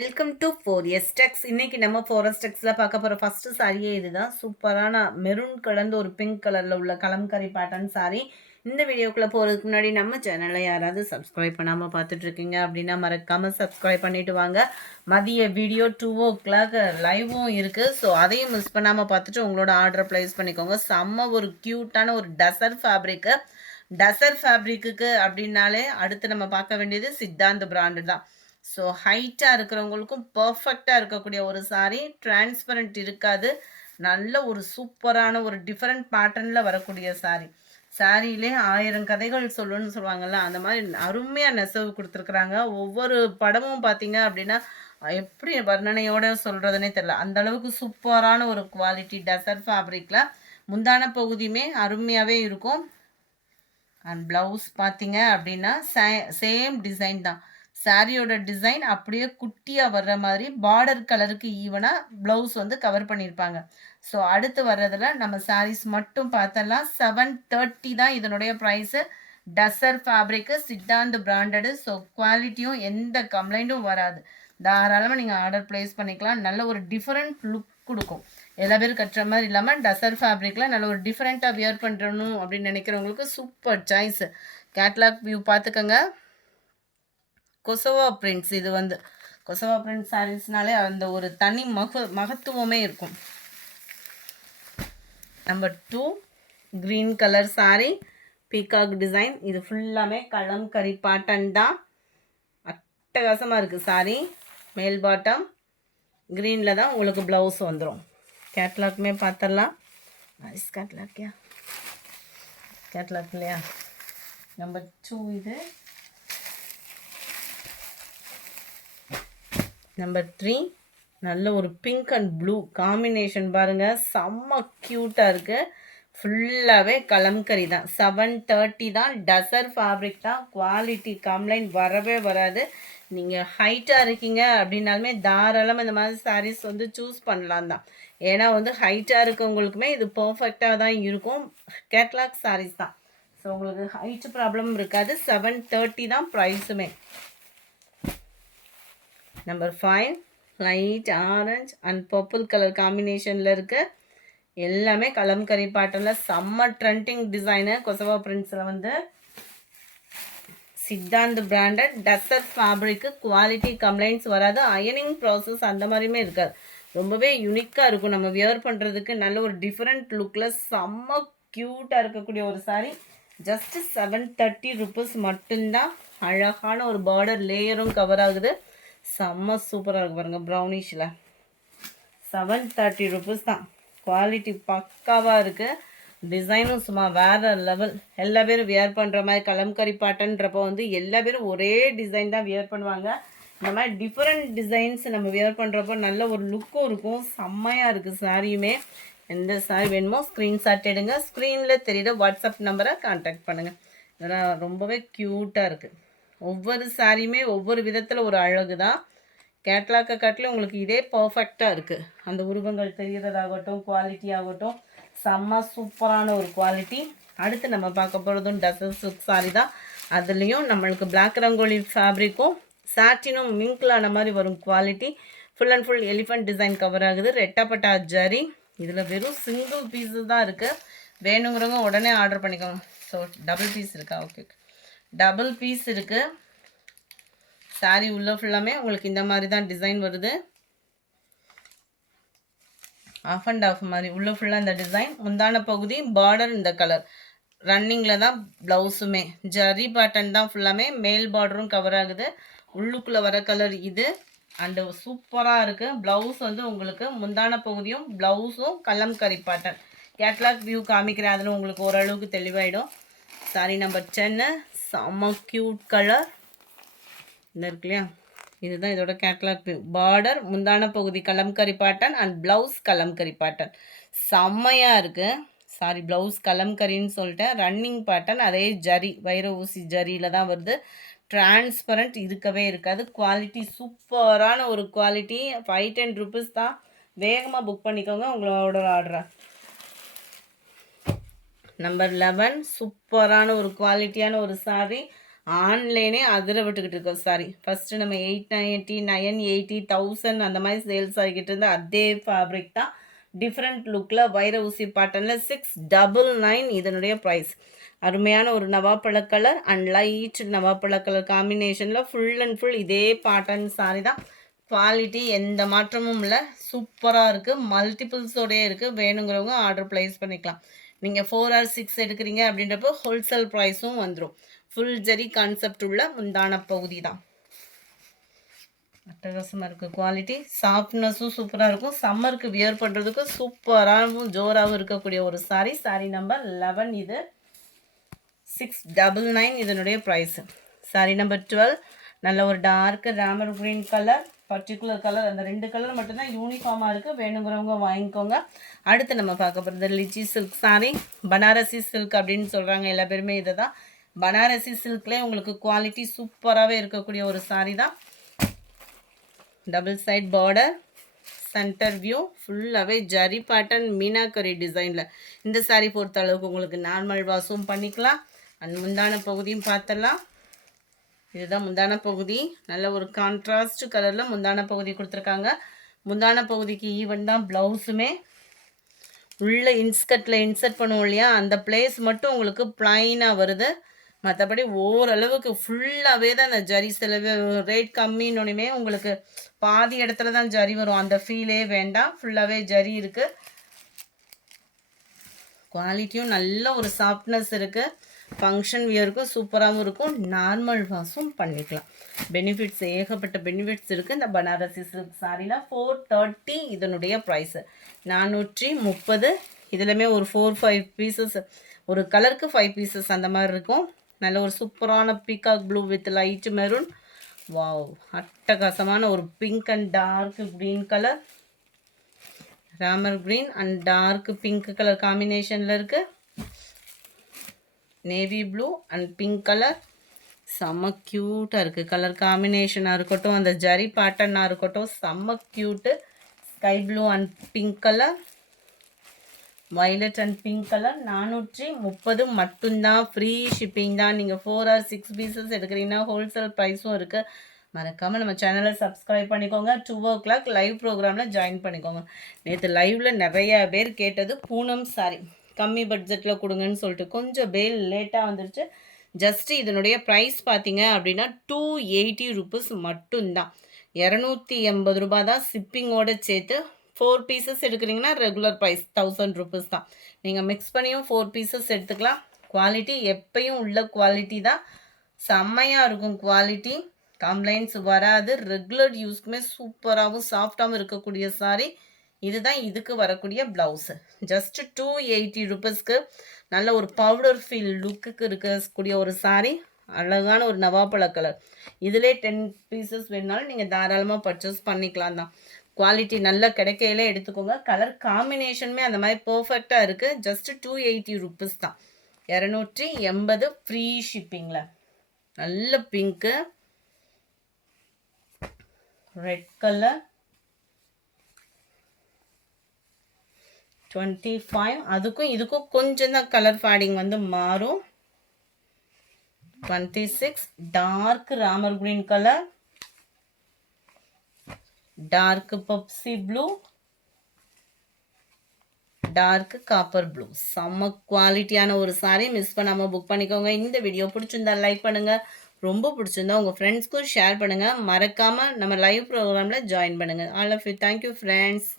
Welcome to 4S Tex. இன்னைக்கு நம்ம 4S Texல பார்க்க போற ஃபர்ஸ்ட் சாரியே இதுதான். சூப்பரான மெரூன் கலந்து ஒரு பிங்க் கலர்ல உள்ள கலம்கரி பேட்டர்ன் சாரி. இந்த வீடியோக்குள்ள போறதுக்கு முன்னாடி நம்ம சேனலை யாராவது சப்ஸ்கிரைப் பண்ணாம பார்த்துட்டு இருக்கீங்க அப்படின்னா மறக்காம சப்ஸ்கிரைப் பண்ணிட்டு வாங்க. மதிய வீடியோ 2:00 லைவும் இருக்கு. ஸோ அதையும் மிஸ் பண்ணாம பார்த்துட்டு உங்களோட ஆர்டரை பிளேஸ் பண்ணிக்கோங்க. செம்ம ஒரு கியூட்டான ஒரு டசர் ஃபேப்ரிக்கு அப்படின்னாலே அடுத்து நம்ம பார்க்க வேண்டியது சித்தாந்த் பிராண்டு தான். ஸோ ஹைட்டாக இருக்கிறவங்களுக்கும் பர்ஃபெக்டாக இருக்கக்கூடிய ஒரு சாரீ. டிரான்ஸ்பரண்ட் இருக்காது. நல்ல ஒரு சூப்பரான ஒரு டிஃப்ரெண்ட் பேட்டர்னில் வரக்கூடிய சாரீ. சாரியிலே 1000 கதைகள் சொல்லுன்னு சொல்லுவாங்கள்ல, அந்த மாதிரி அருமையாக நெசவு கொடுத்துருக்குறாங்க. ஒவ்வொரு படமும் பார்த்தீங்க அப்படின்னா எப்படி வர்ணனையோடு சொல்கிறதுனே தெரில, அந்த அளவுக்கு சூப்பரான ஒரு குவாலிட்டி டசர் ஃபேப்ரிக்கில். முந்தான பகுதியுமே அருமையாகவே இருக்கும். அண்ட் ப்ளவுஸ் பார்த்தீங்க அப்படின்னா சேம் டிசைன் தான். சாரியோட டிசைன் அப்படியே குட்டியாக வர்ற மாதிரி பார்டர் கலருக்கு ஈவனாக ப்ளவுஸ் வந்து கவர் பண்ணியிருப்பாங்க. ஸோ அடுத்து வர்றதில் நம்ம சாரீஸ் மட்டும் பார்த்தலாம். 730 தான் இதனுடைய price. Tussar fabric, Siddhant branded. So குவாலிட்டியும் எந்த கம்ப்ளைண்ட்டும் வராது. தாராளமாக நீங்கள் ஆர்டர் ப்ளேஸ் பண்ணிக்கலாம். நல்ல ஒரு டிஃப்ரெண்ட் லுக் கொடுக்கும். எல்லா பேரும் கட்டுற மாதிரி இல்லாமல் டசர் ஃபேப்ரிக்கில் நல்ல ஒரு டிஃப்ரெண்ட்டாக வியர் பண்ணுறணும் அப்படின்னு நினைக்கிறவங்களுக்கு சூப்பர் சாய்ஸ். கேட்லாக் வியூ பார்த்துக்கோங்க. கொசவா பிரிண்ட்ஸ். இது வந்து கொசவா பிரிண்ட் சாரீஸ்னாலே அந்த ஒரு தனி மகத்துவமே இருக்கும். Number 2 green colour sari, peacock design. இது ஃபுல்லாமே கலம்கரி பாட்டன் தான். அட்டகாசமாக இருக்குது சாரீ. மேல் பாட்டம் க்ரீனில் தான் உங்களுக்கு ப்ளவுஸ் வந்துடும். கேட்லாக்குமே பார்த்துடலாம். நைஸ் கேட்லாக் இல்லையா? நம்பர் 2 இது. நம்பர் 3 நல்ல ஒரு பிங்க் அண்ட் ப்ளூ காம்பினேஷன் பாருங்கள், செம்ம க்யூட்டாக இருக்குது. ஃபுல்லாகவே கலம்கரி தான். 730 தான். டசர் ஃபேப்ரிக் தான். குவாலிட்டி கம்ப்ளைண்ட் வரவே வராது. நீங்கள் ஹைட்டாக இருக்கீங்க அப்படின்னாலுமே தாராளமாக இந்த மாதிரி சாரீஸ் வந்து சூஸ் பண்ணலாம் தான். ஏன்னா வந்து ஹைட்டாக இருக்கவங்களுக்குமே இது பர்ஃபெக்டாக தான் இருக்கும். கேட்லாக் சாரீஸ் தான். ஸோ உங்களுக்கு ஹைட் ப்ராப்ளம் இருக்காது. 730 தான் ப்ரைஸுமே. Number 5 light orange and purple colour காம்பினேஷனில் இருக்குது. எல்லாமே கலம்கரி பேட்டர்னில் செம்ம ட்ரெண்டிங் டிசைனு. கொசவா பிரிண்ட்ஸில் வந்து Siddhant branded tussar fabric. Quality complaints வராது. அயனிங் ப்ராசஸ் அந்த மாதிரியுமே இருக்காது. ரொம்பவே யூனிக்காக இருக்கும். நம்ம வியர் பண்ணுறதுக்கு நல்ல ஒரு டிஃப்ரெண்ட் லுக்கில் செம்ம க்யூட்டாக இருக்கக்கூடிய ஒரு சாரீ. ஜஸ்ட் 730 ருபீஸ் மட்டும்தான். அழகான ஒரு பார்டர் லேயரும் கவர் ஆகுது. செம்ம சூப்பராக இருக்குது பாருங்கள். ப்ரௌனிஷில் 730 ருபீஸ் தான். குவாலிட்டி பக்காவாக இருக்குது. டிசைனும் சும்மா வேறு லெவல். எல்லா பேரும் வியர் பண்ணுற மாதிரி கலம்கரி பாட்டன்றப்போ வந்து எல்லா பேரும் ஒரே டிசைன் தான் வியர் பண்ணுவாங்க. இந்த மாதிரி டிஃப்ரெண்ட் டிசைன்ஸ் நம்ம வியர் பண்ணுறப்போ நல்ல ஒரு லுக்கும் இருக்கும். செம்மையாக இருக்குது சாரியுமே. எந்த சாரி வேணுமோ ஸ்க்ரீன்ஷாட் எடுங்க. ஸ்க்ரீனில் தெரியுற வாட்ஸ்அப் நம்பரை கான்டாக்ட் பண்ணுங்கள். இதெல்லாம் ரொம்பவே க்யூட்டாக இருக்குது. ஒவ்வொரு சாரியுமே ஒவ்வொரு விதத்தில் ஒரு அழகு தான். கேட்லாக்கை காட்டிலும் உங்களுக்கு இதே பர்ஃபெக்டாக இருக்குது. அந்த உருவங்கள் தெரிகிறதாகட்டும், குவாலிட்டி ஆகட்டும், செம்ம சூப்பரான ஒரு குவாலிட்டி. அடுத்து நம்ம பார்க்க போகிறதும் டசர் சில்க் சாரி தான். அதுலேயும் நம்மளுக்கு பிளாக் ரங்கோலி ஃபேப்ரிக்கும் சாட்டினும் மிங்க்லான மாதிரி வரும் quality. Full and full elephant design cover ஆகுது. ரெட்டப்பட்டா ஜரி. இதில் வெறும் சிங்கிள் பீஸு தான் இருக்குது. வேணுங்கிறவங்க உடனே ஆர்டர் பண்ணிக்கோங்க. ஸோ டபுள் பீஸ் இருக்கா? ஓகே, டபுள் பீஸ் இருக்குது. சாரி உள்ள ஃபுல்லாமே உங்களுக்கு இந்த மாதிரி தான் டிசைன் வருது. ஆஃப் அண்ட் ஆஃப் மாதிரி உள்ள ஃபுல்லாக இந்த டிசைன். முந்தான பகுதி பார்டர் இந்த கலர். ரன்னிங்கில் தான் ப்ளவுஸுமே ஜரி பேட்டர்ன் தான். ஃபுல்லாமே மேல் பார்டரும் கவர் ஆகுது. உள்ளுக்குள்ளே வர கலர் இது. அண்டு சூப்பராக இருக்குது. ப்ளவுஸ் வந்து உங்களுக்கு முந்தான பகுதியும் ப்ளவுஸும் கலம்கரி பேட்டர்ன். கேட்லாக் வியூ காமிக்கிறேன், அதில் உங்களுக்கு ஓரளவுக்கு தெளிவாயிடும். சாரி நம்பர் 10 செம்ம க்யூட் கலர். இந்த இருக்கு இல்லையா, இதுதான் இதோட கேட்லாக் வியூ. பார்டர் முந்தான பகுதி kalamkari pattern and blouse kalamkari pattern. செம்மையாக இருக்குது. சாரி, ப்ளவுஸ் கலம்கரின்னு சொல்லிட்டேன். ரன்னிங் பேட்டர்ன் அதே ஜரி, வைர ஊசி ஜரியில் தான் வருது. டிரான்ஸ்பரண்ட் இருக்கவே இருக்காது. குவாலிட்டி சூப்பரான ஒரு குவாலிட்டி. 510 ருபீஸ் தான். வேகமாக புக் பண்ணிக்கோங்க உங்களோட ஆர்டரை. நம்பர் 11 சூப்பரான ஒரு குவாலிட்டியான ஒரு சாரி. ஆன்லைனே அதிர விட்டுக்கிட்டு இருக்கோம் சாரி. ஃபஸ்ட்டு நம்ம 890, 980, 1000 அந்த மாதிரி சேல்ஸ் ஆகிக்கிட்டு இருந்த அதே ஃபேப்ரிக் தான் டிஃப்ரெண்ட் லுக்கில் வைர ஊசி பேட்டர்னில் 699 இதனுடைய ப்ரைஸ். அருமையான ஒரு நவாப்பழ கலர் அண்ட் லைட் நவாப்பழ கலர் காம்பினேஷனில் ஃபுல் அண்ட் ஃபுல் இதே பேட்டர்ன் சாரி தான். குவாலிட்டி எந்த மாற்றமும் இல்லை, சூப்பராக இருக்குது. மல்டிபிள்ஸோடயே இருக்குது. வேணுங்கிறவங்க ஆர்டர் ப்ளேஸ் பண்ணிக்கலாம். நீங்கள் 4 or 6 எடுக்கிறீங்க அப்படின்றப்போ ஹோல்சேல் ப்ரைஸும் வந்துடும். ஃபுல் ஜரி கான்செப்ட் உள்ள முந்தான பகுதி தான். அட்டகாசமாக இருக்குது. குவாலிட்டி சாஃப்ட்னஸும் சூப்பராக இருக்கும். சம்மருக்கு வியர் பண்ணுறதுக்கு சூப்பராகவும் ஜோராகவும் இருக்கக்கூடிய ஒரு சாரி. சாரி நம்பர் 11 இது 699 இதனுடைய ப்ரைஸு. சாரி நம்பர் 12 நல்ல ஒரு dark Ramar green colour, particular colour, அந்த 2 கலர் மட்டும்தான் யூனிஃபார்மாக இருக்குது. வேணுங்கிறவங்க வாங்கிக்கோங்க. அடுத்து நம்ம பார்க்க போகிறது lychee silk sorry. Banarasi silk அப்படின்னு சொல்கிறாங்க எல்லா பேருமே. இதை தான் பனாரசி சில்க்லேயே உங்களுக்கு குவாலிட்டி சூப்பராகவே இருக்கக்கூடிய ஒரு சாரி தான். Double side border, centre view, ஃபுல்லாகவே ஜரி பேட்டர்ன் மீனாக்கரி டிசைனில். இந்த சாரீ பொறுத்த அளவுக்கு உங்களுக்கு நார்மல் வாஷும் பண்ணிக்கலாம். அண்ட் முந்தான பகுதியும் பார்த்துடலாம். இதுதான் முந்தான பகுதி. நல்ல ஒரு கான்ட்ராஸ்ட் கலரில் முந்தான பகுதி கொடுத்துருக்காங்க. முந்தான பகுதிக்கு ஈவன் தான் ப்ளவுஸுமே. உள்ள இன்ஸ்கர்ட்டில் இன்சர்ட் பண்ணுவோம் இல்லையா, அந்த பிளேஸ் மட்டும் உங்களுக்கு ப்ளைனாக வருது. மற்றபடி ஓரளவுக்கு ஃபுல்லாகவே தான் அந்த ஜரி. சில ரேட் கம்மின்னொன்னுமே உங்களுக்கு பாதி இடத்துல தான் ஜரி வரும். அந்த ஃபீலே வேண்டாம். ஃபுல்லாகவே ஜரி இருக்குது. குவாலிட்டியும் நல்ல ஒரு சாஃப்ட்னஸ் இருக்குது. ஃபங்க்ஷன் வியருக்கும் சூப்பராகவும் இருக்கும். நார்மல் வாஷும் பண்ணிக்கலாம். பெனிஃபிட்ஸ் ஏகப்பட்ட பெனிஃபிட்ஸ் இருக்குது இந்த பனாரசி சில்க் சாரியில். 430 இதனுடைய ப்ரைஸு. 430. இதுலையுமே ஒரு 4-5 பீசஸ், ஒரு கலருக்கு 5 பீசஸ் அந்த மாதிரி இருக்கும். நல்ல ஒரு சூப்பரான peacock blue with light maroon. Wow, அட்டகாசமான ஒரு pink and dark green colour, Ramar green and dark pink colour காம்பினேஷனில் இருக்குது. Navy blue and pink colour செம்ம க்யூட்டாக இருக்குது. கலர் காம்பினேஷனாக இருக்கட்டும், அந்த ஜரி பேட்டர்னாக இருக்கட்டும், செம்ம cute. Sky blue and pink colour, violet and pink colour. 430 மட்டும்தான். ஃப்ரீ ஷிப்பிங் தான். நீங்கள் 4 or 6 பீசஸ் எடுக்கிறீங்கன்னா ஹோல்சேல் ப்ரைஸும் இருக்குது. மறக்காமல் நம்ம சேனலை சப்ஸ்கிரைப் பண்ணிக்கோங்க. 2 o'clock லைவ் ப்ரோக்ராமில் ஜாயின் பண்ணிக்கோங்க. நேற்று லைவில் நிறையா பேர் கேட்டது பூனம் சாரி கம்மி பட்ஜெட்டில் கொடுங்கன்னு சொல்லிட்டு கொஞ்சம் பேல் லேட்டாக வந்துருச்சு. ஜஸ்ட்டு இதனுடைய ப்ரைஸ் பார்த்தீங்க அப்படின்னா 280 rupees மட்டும்தான். 280 ரூபா தான் ஷிப்பிங்கோடு சேர்த்து. 4 பீசஸ் எடுக்கிறீங்கன்னா ரெகுலர் ப்ரைஸ் 1000 rupees தான். நீங்கள் மிக்ஸ் பண்ணியும் 4 பீசஸ் எடுத்துக்கலாம். குவாலிட்டி எப்பயும் உள்ள குவாலிட்டி தான். செம்மையாக இருக்கும் குவாலிட்டி. கம்ப்ளைண்ட்ஸ் வராது. ரெகுலர் யூஸ்க்குமே சூப்பராகவும் சாஃப்டாகவும் இருக்கக்கூடிய சாரி. இதுதான் இதுக்கு வரக்கூடிய ப்ளவுஸு. ஜஸ்ட்டு 280 rupeesக்கு நல்ல ஒரு பவுடர் ஃபீல் லுக்குக்கு இருக்கக்கூடிய ஒரு சாரி. அழகான ஒரு நவாப்பழ கலர். இதிலே 10 பீசஸ் வேணுனாலும் நீங்கள் தாராளமாக பர்ச்சேஸ் பண்ணிக்கலாம் தான். குவாலிட்டி நல்லா கிடைக்கையில எடுத்துக்கோங்க. கலர் காம்பினேஷனுமே அந்த மாதிரி பர்ஃபெக்டாக இருக்குது. ஜஸ்ட்டு 280 rupees தான். 280 ஃப்ரீ ஷிப்பிங்கில். நல்ல பிங்க்கு, ரெட் கலர் 25. அதுக்கும் இதுக்கும் கொஞ்சம் தான் கலர் ஃபேடிங் வந்து மாறும். 26 dark Ramar green colour, dark Pepsi blue, dark copper blue. செம்ம குவாலிட்டியான ஒரு சாரி. மிஸ் பண்ணாமல் புக் பண்ணிக்கோங்க. இந்த வீடியோ பிடிச்சிருந்தா லைக் பண்ணுங்கள். ரொம்ப பிடிச்சிருந்தா உங்கள் ஃப்ரெண்ட்ஸ்க்கும் ஷேர் பண்ணுங்கள். மறக்காமல் நம்ம லைவ் ப்ரோக்ராமில் ஜாயின் பண்ணுங்கள். All of you. Thank you friends.